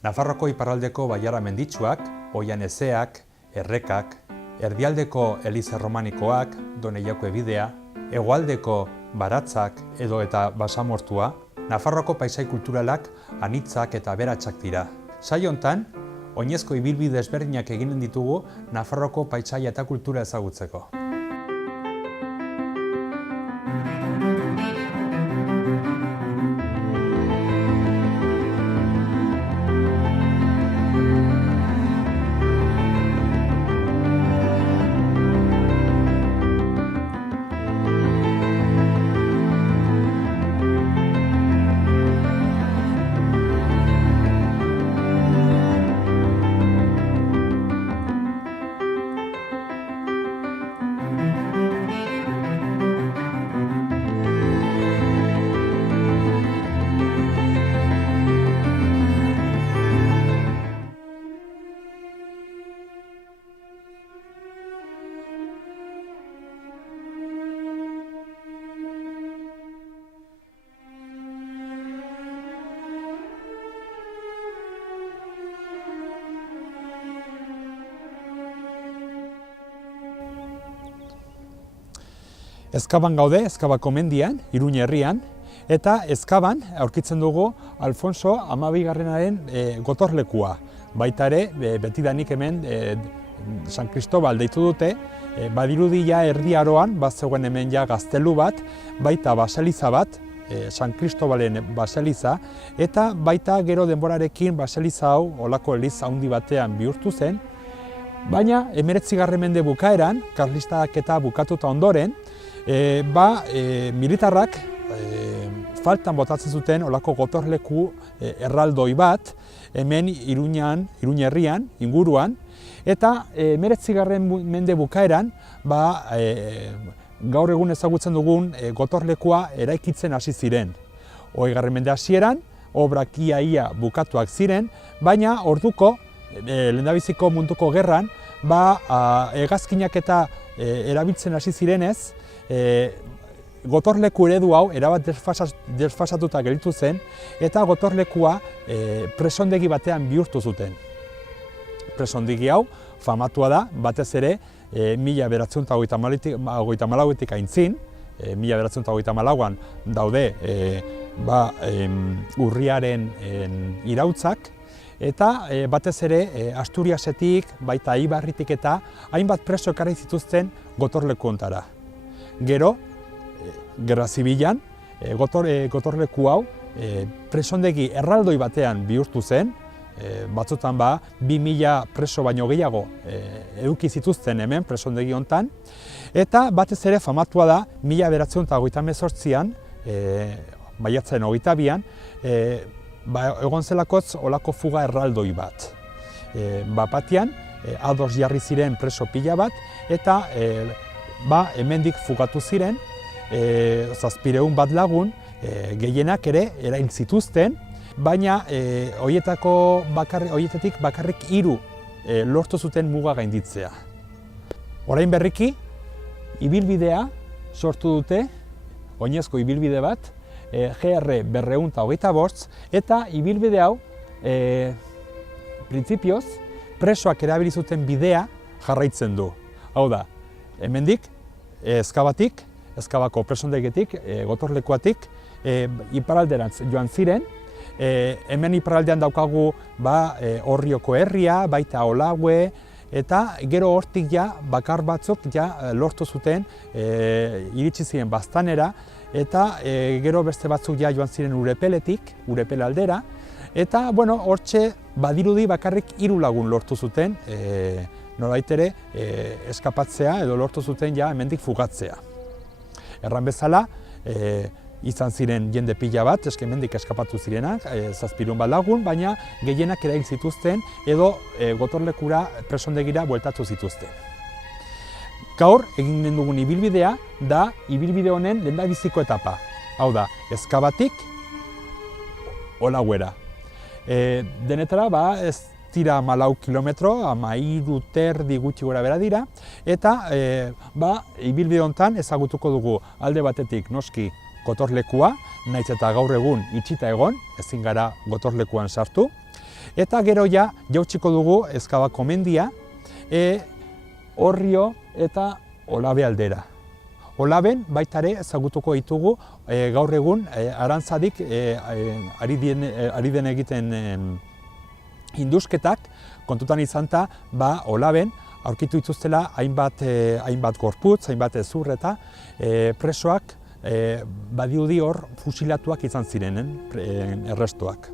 Nafarroako iparraldeko bailara menditsuak, Oian Ezeak, Errekak, erdialdeko Eliza Romanikoak, Doneiako ebidea, hegoaldeko Baratzak edo eta Basamortua, Nafarroako paisai kulturalak anitzak eta aberatsak dira. Saio hontan, oinezko ibilbide ezberdinak eginen ditugu Nafarroako paisaia eta kultura ezagutzeko. Ezkaban gaude, Ezkabako mendian, Iruña herrian, eta Ezkaban aurkitzen dugu Alfonso Hamabigarrenaren gotorlekua. Baita ere, betidanik hemen San Cristobal deitu dute, badirudi ja Erdi Aroan, bazegoen hemen ja gaztelu bat, baita baseliza bat, San Cristobalen baseliza, eta baita gero denborarekin baseliza hau olako eliza handi batean bihurtu zen, baina 19. mende bukaeran, karlistak eta bukatuta ondoren, militarrak faltan botatzen zuten olako gotorleku erraldoi bat hemen Iruña herrian, inguruan, eta 19. mende bukaeran gaur egun ezagutzen dugun gotorlekua eraikitzen hasi ziren. 20. mende hasieran, obrak ia bukatuak ziren, baina orduko lehendabiziko munduko gerran hegazkinak eta erabiltzen hasi zirenez, gotorleku eredu hau erabat desfasatuta gelditu zen eta gotorlekua presondegi batean bihurtu zuten. Presondegi hau famatua da, batez ere 1934 aintzin, 1934an daude urriaren irautzak, eta batez ere Asturiasetik, baita Eibarritik eta hainbat preso ekarri zituzten gotorleku hontara. Gero, Gerra Zibilan, gotorleku hau presondegi erraldoi batean bihurtu zen, batzutan 2000 preso baino gehiago eduki zituzten hemen presondegi hontan, eta batez ere famatua da 1938an, maiatzaren 22an, egon zelakotz olako fuga erraldoi bat. Bapatian, ados jarri ziren preso pila bat, eta hemendik fugatu ziren, 700 bat lagun, gehienak ere erail zituzten, baina horietatik bakarrik 3 lortu zuten muga gainditzea. Orain berriki, ibilbidea sortu dute, oinezko ibilbide bat, GR 225, eta ibilbide hau, printzipioz, presoak erabili zuten bidea jarraitzen du. Hau da, hemendik, Ezkabatik, Ezkabako presondegitik, gotorlekuatik, iparalderantz joan ziren. Hemen iparaldean daukagu Orrioko herria, baita Olague, eta gero hortik bakar batzuk lortu zuten iritsi ziren Baztanera, eta gero beste batzuk joan ziren Urepeletik, Urepel aldera, eta hortxe badirudi bakarrik 3 lagun lortu zuten, nolabait ere eskapatzea edo lortu zuten hemendik fugatzea. Erran bezala, izan ziren jende pila bat, hemendik eskapatu zirenak, 700 bat lagun, baina gehienak erail zituzten edo gotorlekura presondegira bueltatu zituzten. Gaur egin dugun ibilbidea da ibilbide honen lehendabiziko etapa. Hau da, Ezkabatik Olaguera. Denetara ez dira 14 kilometro, 13 gutxi gora bera dira, eta ibilbide honetan ezagutuko dugu alde batetik noski gotorlekua, nahiz eta gaur egun itxita egon, ezin gara gotorlekuan sartu, Eta gero ja, jautsiko dugu Ezkabako mendia, Orrio eta Olabe aldera. Olaben baita ere ezagutuko ditugu gaur egun Arantzadik ari den egiten indusketak, kontutan izanta, Olaben aurkitu dituztela hainbat gorputz, hainbat hezur eta presoak badirudi hor fusilatuak izan zirenen errestoak.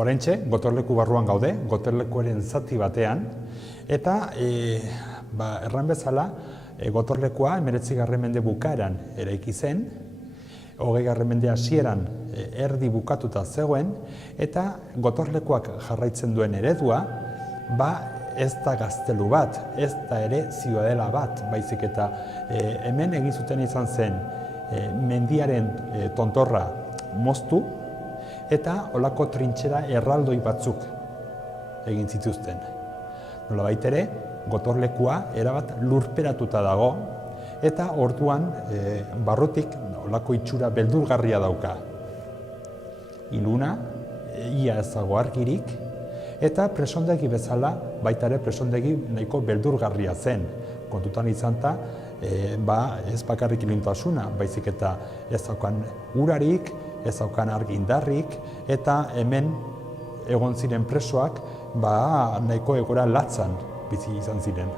Oraintxe, gotorleku barruan gaude, gotorlekuaren zati batean, eta erran bezala, gotorlekua 19. mende bukaeran eraiki zen, 20. mende hasieran erdi bukatuta zegoen, eta gotorlekuak jarraitzen duen eredua, ez da gaztelu bat, ez da ere ziudadela bat, baizik eta hemen egin zuten izan zen mendiaren tontorra moztu, eta olako trintxera erraldoi batzuk egin zituzten. Nolabait ere, gotorlekua erabat lurperatuta dago, eta orduan barrutik olako itxura beldurgarria dauka. Iluna, ia ez dago argirik, eta presondegi bezala, baita ere presondegi nahiko beldurgarria zen. Kontutan izanta, ez bakarrik iluntasuna, baizik eta ez daukan urarik, ez daukan argindarrik, eta hemen egon ziren presoak nahiko egora latzan bizi izan ziren.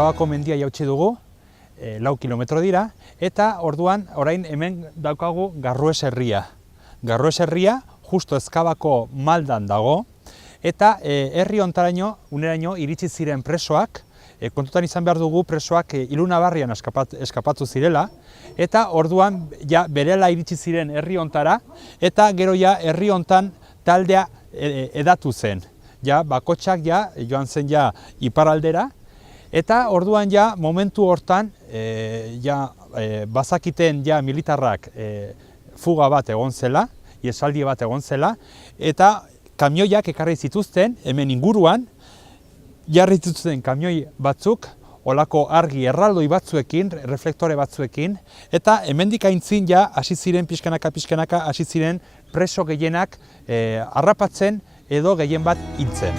Ezkabako mendia jautsi dugu, 4 kilometro dira, eta orduan orain hemen daukagu Garrues herria. Garrues herria justo Ezkabako maldan dago, eta herri hontaraino, uneraino iritsi ziren presoak, kontutan izan behar dugu presoak Ilunabarrian eskapatu zirela, eta orduan ja berela iritsi ziren herri hontara, eta gero ja herri hontan taldea edatu zen. Ja, bakotxak ja, joan zen ja iparaldera, eta orduan ja momentu hortan bazakiten ja militarrak fuga bat egon zela, iesaldi bat egon zela, eta kamioiak ekarri zituzten, hemen inguruan, jarri zituzten kamioi batzuk, olako argi erraldoi batzuekin, reflektore batzuekin, eta hemendik aintzin ja hasi ziren pixkanaka hasi ziren preso gehienak harrapatzen edo gehien bat hiltzen.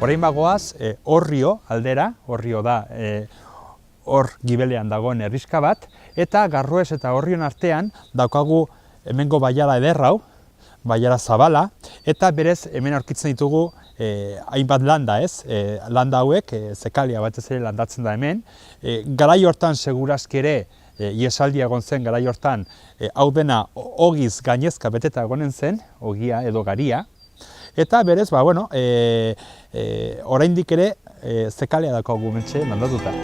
Orain bagoaz, Orrio aldera, Orrio da hor gibelean dagoen herrixka bat, eta Garrues eta Orrion artean daukagu hemengo bailara eder hau, bailara zabala, eta berez hemen aurkitzen ditugu hainbat landa ez, landa hauek, zekalia batez ere landatzen da hemen. Garai hortan segurazki ere, iesaldia egon zen garai hortan, hau dena ogiz gainezka beteta egonen zen, ogia edo garia, eta berez, oraindik ere zekalia daukagu mentxe landatuta.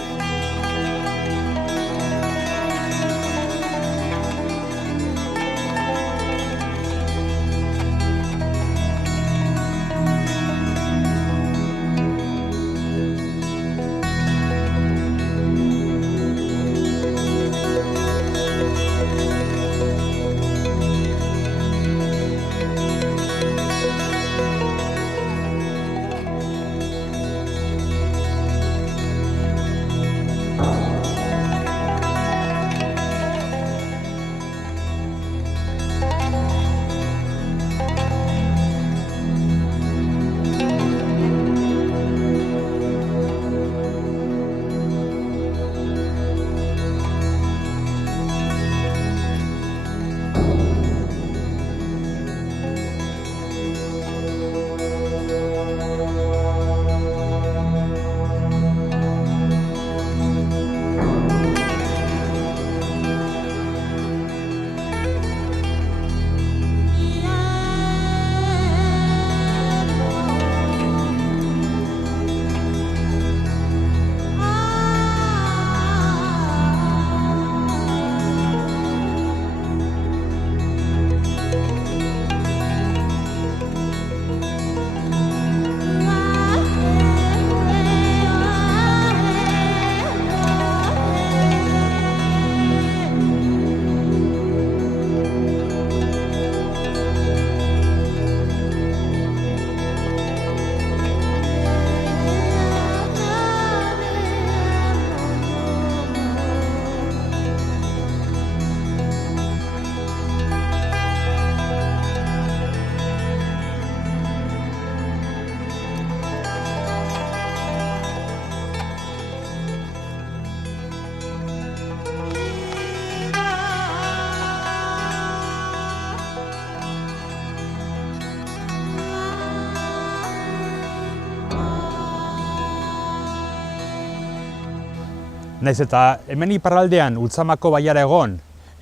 Naiz eta hemen iparraldean Ultzamako bailara egon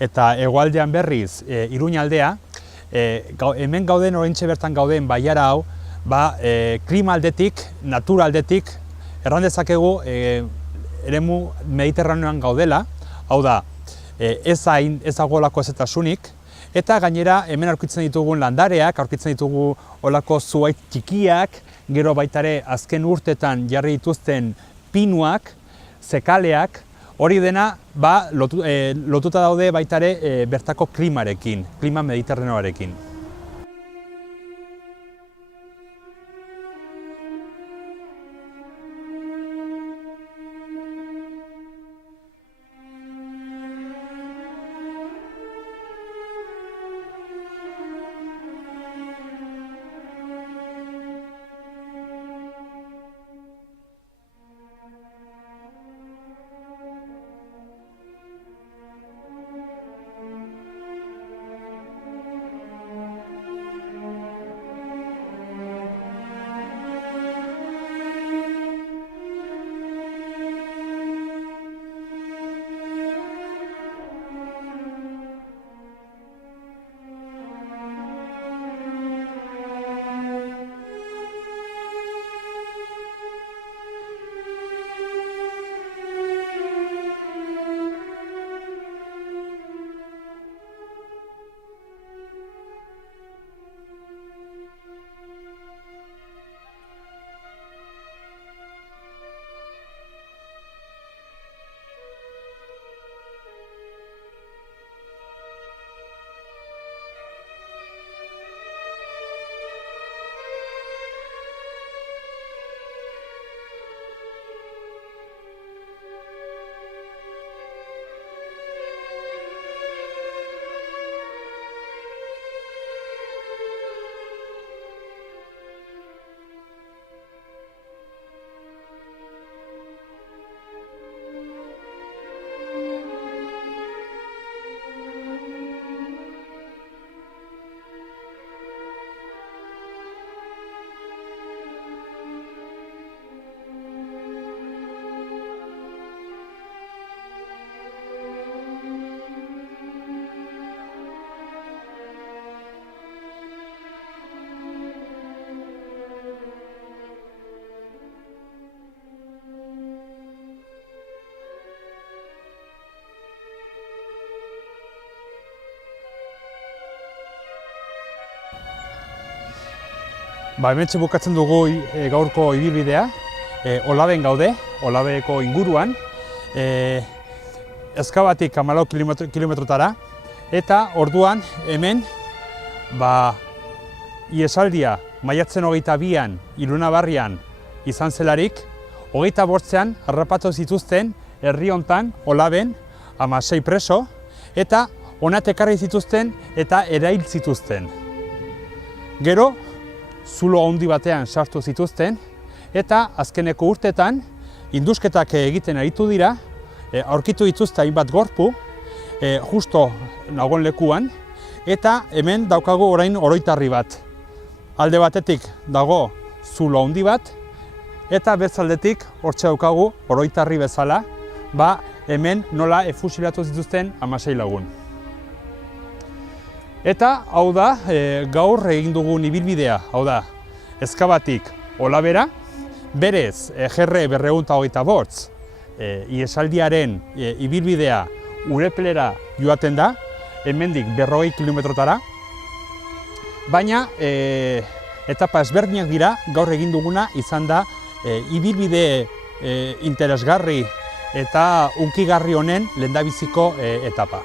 eta hegoaldean berriz Iruñaldea, hemen gauden oraintxe bertan gauden bailara hau, klima aldetik, natura aldetik, erran dezakegu eremu mediterraneoan gaudela, hau da, ez dagoelako ezetasunik, Eta gainera hemen aurkitzen ditugun landareak, aurkitzen ditugu olako zuhaitz txikiak, gero baitare azken urtetan jarri dituzten pinuak, zekaleak, hori dena lotuta daude baitare bertako klimarekin, klima mediterraneoarekin. Hementxe bukatzen dugu gaurko ibilbidea, Olaben gaude, Olabeko inguruan, Ezkabatik 14 kilometrotara, eta orduan hemen Iesaldia maiatzen 22an Ilunabarrian izan zelarik, 25ean harrapatu zituzten herri hontan Olaben 16 preso, eta honat ekarri zituzten eta erail zituzten. Gero, zulo handi batean sartu zituzten, eta azkeneko urtetan indusketak egiten aritu dira, aurkitu dituzte hainbat gorpu, justo nagon lekuan, eta hemen daukagu orain oroitarri bat. Alde batetik dago zulo handi bat, eta bestaldetik hortxe daukagu oroitarri bezala, hemen nola fusilatu zituzten 16 lagun. Eta hau da, gaur egin dugun ibilbidea, hau da, Ezkabatik Olabera, berez GR 225 Iesaldiaren ibilbidea Ureplera joaten da, hemendik 40 kilometrotara, baina etapa ezberdinak dira, gaur egin duguna izan da ibilbide interesgarri eta hunkigarri honen lehendabiziko etapa.